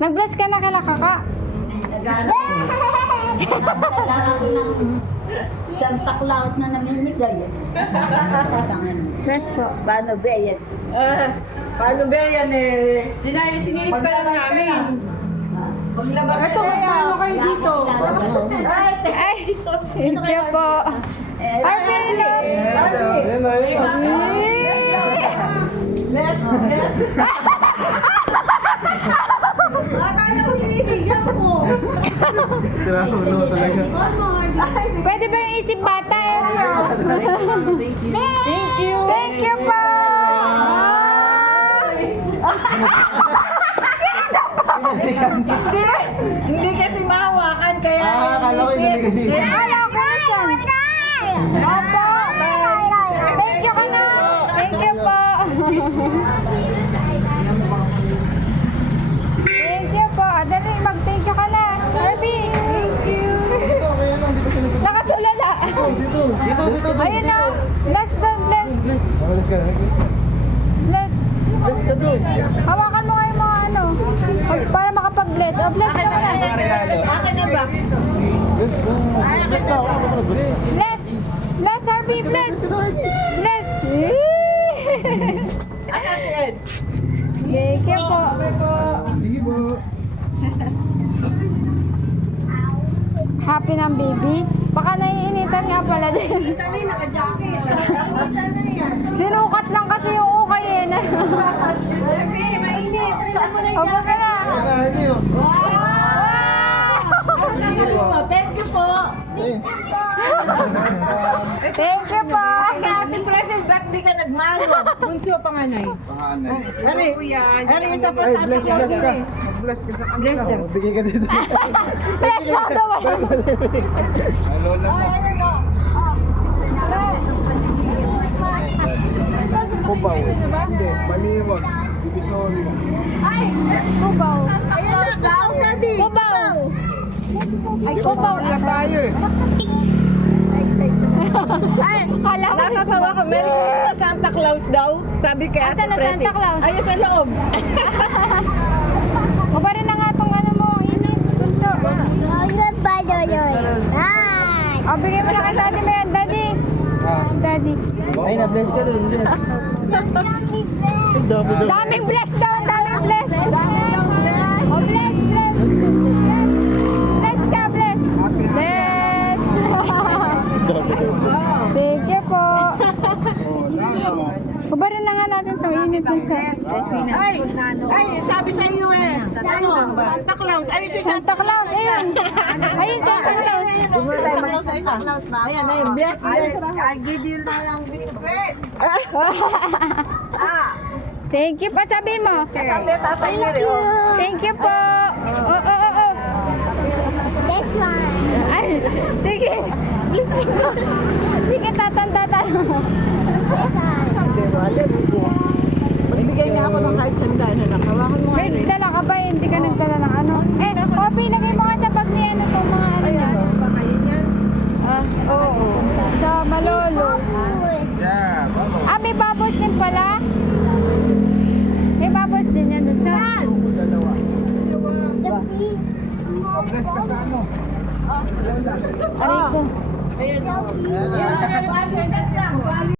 Nag-bless ka na kala kaka. Nagano ko. Nagdala ako ng Santa Claus na namimigay. Bless po. Paano ba yan? Paano ba yan eh? Sinilip ka lang namin. Paglabas ito, magpaano kayo dito? Ay, thank you po. Arvin! Akala ko nilibigyan mo. Pwede ba yung isip bata? Thank you. Thank you po! Hindi kasi mahawakan kaya akala ko hindi. Ay, okay, son. Opo. Thank you ka na. Thank you po. Thank you po. Dali, mag-thank you ka na. Harvey. Thank you. Dito, kaya lang, di ba sila? Nakatulala. Dito. Ayun na. Bless doon, bless. Bless ka. Bless. Bless ka doon. Hawakan mo nga yung mga ano. Para makapag-bless. O, bless ka na. Akin na ba? Bless ka. Bless ka. Bless. Bless. Bless, Harvey, bless. Bless. Ayan si Ed. Thank you po. Sige po. Happy ng baby. Baka naiinitan nga pala din. Kami naka-jacket. Sinukat lang kasi yung ukay eh. Mainit. Tingnan mo na Opo ka na. Ano yun? Thank you po. Thank you po. Ating present, ba't di ka nagmano? Bunso panganay. Panganay. Ano yung sa Ay, bless ka. Bless ka sa kanila. Bigay ka dito. Bless mo daw. Hello lang mo. Kubaw. Hindi, Baliwag. Divisory. Kubaw. Ayan na, kao na di. Kubaw. Ay, Di ba kubaw. na tayo eh? Kala ko. Nakakawa ko, Merry Christmas Santa Claus daw. Sabi kaya Asan na Santa Claus? Ayun sa loob. Mabarin na nga itong ano mo. Init. Bunso. O, bigay mo na kay daddy mo yan. Daddy. Daddy. Ay, na-bless ka doon. Bless. Dami doon. Daming bless doon. Daming bless. O, bless, bless. Bless. Bless ka, bless. Bless. Thank you po. Mabarin na nga natin ito. Init bunso. Ay, sabi sa iyo eh. Ano? Santa Claus. Ay, si Santa Claus. Ayun. Ayun, Santa Claus. Santa Claus ay Santa Claus na. Ayan, ay, bless, bless. I give you na lang biscuit. Thank you po. Sabihin mo. Sabi, tatay niya rin. Oh. Thank you po. Oh. This one. Ay, sige. Please. Sige, tatanda tayo. Magbigay niya ako ng kahit sandaan na nakawakan mo nga May rin. dala ka ba? Hindi ka nagdala ng ano? Poppy, lagay mo nga sa bag niya ano itong mga ano niya. Pakain yan. Oo. Sa Malolos. Yeah, May bubbles din pala. May bubbles din yan dun sa... bless ka sa ano? Aray ko. Ayan. Yan ang ano,